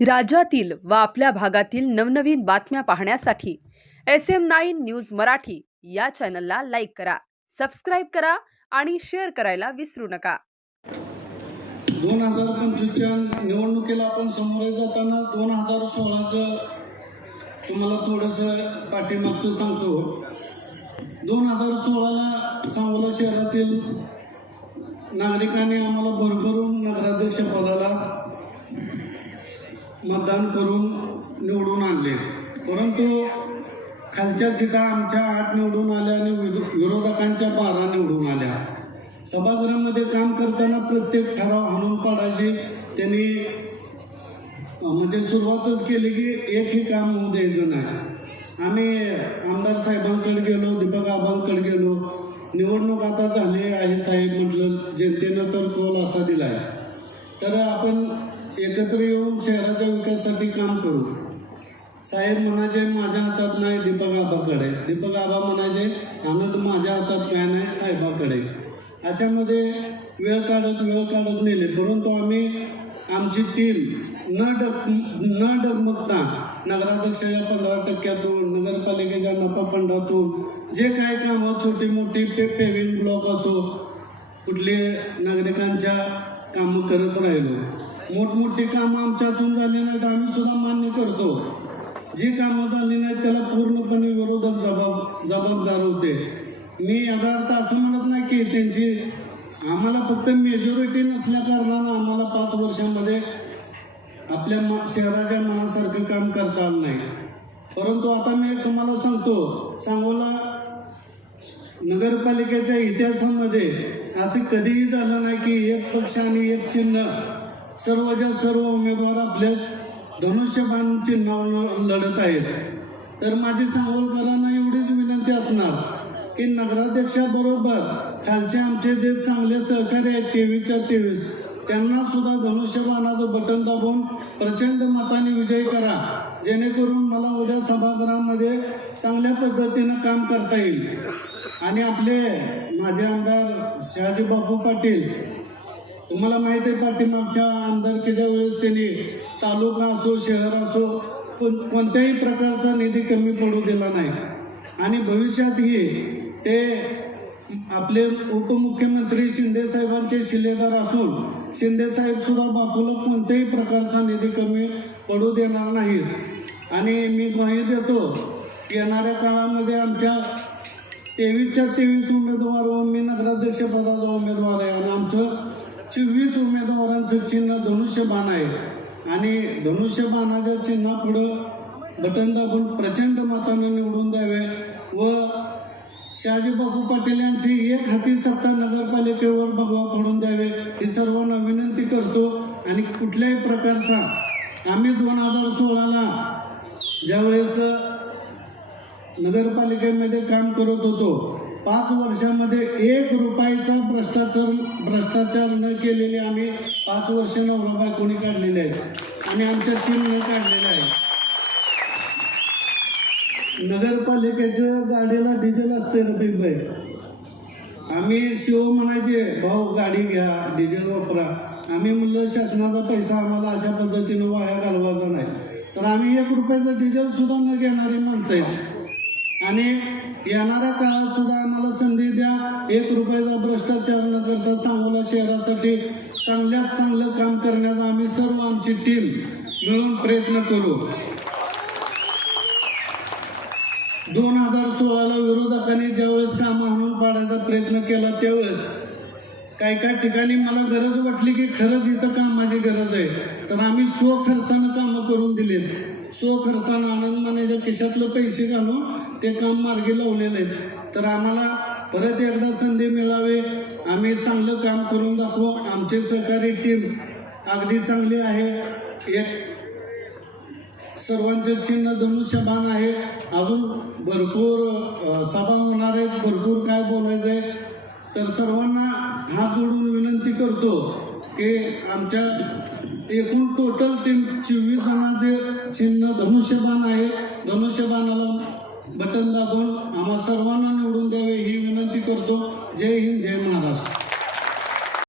राज्यातील व आपल्या भागातील नवनवीन बातम्या पाहण्यासाठी S M nine news Marathi या चॅनलला लाईक करा सबस्क्राईब करा आणि शेअर करायला विसरू नका. दोन हजार पंचवीसच्या निवडणुकीला आपण समोर जाताना दोन हजार सोळाचं तुम्हाला थोडंसं पाठीमागचं सांगतो. दोन हजार सोळाला सांगोला शहरातील नागरिकांनी आम्हाला भरभरून नगराध्यक्ष पदाला मतदान करून निवडून आणले. परंतु खालच्या सीटा आमच्या आठ निवडून आल्या आणि विरोधकांच्या बारा निवडून आल्या. सभागृहामध्ये काम करताना प्रत्येक ठराव हाणून पाडायचे त्यांनी म्हणजे सुरुवातच केली की एकही काम होऊ द्यायचं नाही. आम्ही आमदार साहेबांकडे गेलो दीपक आबांकडे गेलो. निवडणूक आता झाली आहे साहेब म्हटलं जनतेनं तर कौल असा दिलाय. तर आपण एकत्र येऊन शहराच्या विकासासाठी काम करू. साहेब म्हणायचे माझ्या हातात नाही दीपक आबाकडे. दीपक आबा म्हणायचे आनंद माझ्या हातात काय नाही साहेबाकडे. अशामध्ये वेळ काढत वेळ काढत नेले. परंतु आम्ही आमची टीम न डग न डगमगता नगराध्यक्षाच्या पंधरा टक्क्यातून नगरपालिकेच्या नफा फंडातून जे काय कामं छोटी मोठी पे पेविंग ब्लॉक असो कुठले नागरिकांच्या कामं करत राहिलो. मोठमोठी कामं आमच्यातून झाले नाहीत आम्ही सुद्धा मान्य करतो. जी कामं झाली नाहीत त्याला पूर्णपणे विरोधक जबाब जबाबदार होते. मी याचा अर्थ असं म्हणत नाही की त्यांची आम्हाला फक्त मेजॉरिटी नसल्या कारणानं आम्हाला पाच वर्षामध्ये आपल्या मा शहराच्या मनासारखं काम करता आलं नाही. परंतु आता मी तुम्हाला सांगतो सांगोला नगरपालिकेच्या इतिहासामध्ये असं कधीही झालं नाही की एक पक्ष आणि एक चिन्ह सर्वच्या सर्व उमेदवार आपल्या धनुष्यबाण नाव लढत आहेत. तर माझी सांगोलकरांना एवढीच विनंती असणार की नगराध्यक्षाबरोबर खालचे आमचे जे चांगले सहकारी आहेत तेवीसच्या तेवीस त्यांना सुद्धा धनुष्यबाणाचं बटन दाबून प्रचंड मताने विजय करा. जेणेकरून मला उद्या सभागृहामध्ये चांगल्या पद्धतीनं काम करता येईल. आणि आपले माझे आमदार शहाजी बापू पाटील तुम्हाला माहिती आहे पाठीमागच्या आमदारकीच्या वेळेस त्यांनी तालुका असो शहर असो कोण कोणत्याही प्रकारचा निधी कमी पडू दिला नाही. आणि भविष्यातही ते आपले उपमुख्यमंत्री शिंदे साहेबांचे शिलेदार असून शिंदे साहेब सुद्धा बापूला कोणत्याही प्रकारचा निधी कमी पडू देणार नाहीत. आणि मी ग्वाही देतो येणाऱ्या काळामध्ये आमच्या तेवीसच्या तेवीस उमेदवार व मी नगराध्यक्ष पदाचा उमेदवार आहे. आणि आमचं चोवीस उमेदवारांचं चिन्ह धनुष्यबाण आहे. आणि धनुष्यबाणाच्या चिन्हापुढं बटन दाबून प्रचंड मताने निवडून द्यावे व शहाजीबापू पाटील यांची एक हाती सत्ता नगरपालिकेवर भगवा पडून द्यावे ही सर्वांना विनंती करतो. आणि कुठल्याही प्रकारचा आम्ही दोन हजार सोळाला ज्यावेळेस नगरपालिकेमध्ये काम करत होतो पाच वर्षामध्ये एक रुपया भ्रष्टाचार भ्रष्टाचार न केलेले आम्ही पाच वर्ष नवरा बायकोणी काढलेले आहेत. आणि आमच्या टीमनं काढलेले आहे नगरपालिकेच्या गाडीला डिझेल असते रफिकभाई आम्ही शिव म्हणायचे भाऊ गाडी घ्या डिझेल वापरा. आम्ही म्हणलं शासनाचा पैसा आम्हाला अशा पद्धतीनं वाया घालवायचा नाही. तर आम्ही एक रुपयाचं डिझेल सुद्धा न घेणारी माणसं आहेत. आणि येणाऱ्या काळात सुद्धा संधी द्या. एक रुपयाचा भ्रष्टाचार न करता सांगोला शहरासाठी चांगल्यात चांगलं काम करण्याचा आम्ही सर्व आमची टीम मिळून प्रयत्न करू. दोन हजार सोळाला विरोधकांनी ज्यावेळेस काम हाणून पाडायचा प्रयत्न केला त्यावेळेस काही काही ठिकाणी मला गरज वाटली की खरंच इथं कामाची गरज आहे. तर आम्ही स्व खर्चानं कामं करून दिलेत. स्व खर्चानं आनंद मानेच्या खिशातलं पैसे घालून ते काम मार्गी लावलेले आहेत. तर आम्हाला परत एकदा संधी मिळावी. आम्ही चांगलं काम करून दाखवू. आमची सहकारी टीम अगदी चांगली आहे. एक सर्वांचे चिन्ह धनुष्यबाण आहे. अजून भरपूर सभा होणार आहेत. भरपूर काय बोलायचं आहे. तर सर्वांना हात जोडून विनंती करतो की आमच्या एकूण टोटल टीम चोवीस जणांचे चिन्ह धनुष्यबाण आहे. धनुष्यबाणाला बटन दाबून आम्हा सर्वांना निवडून द्यावे ही विनंती करतो. जय हिंद जय महाराष्ट्र.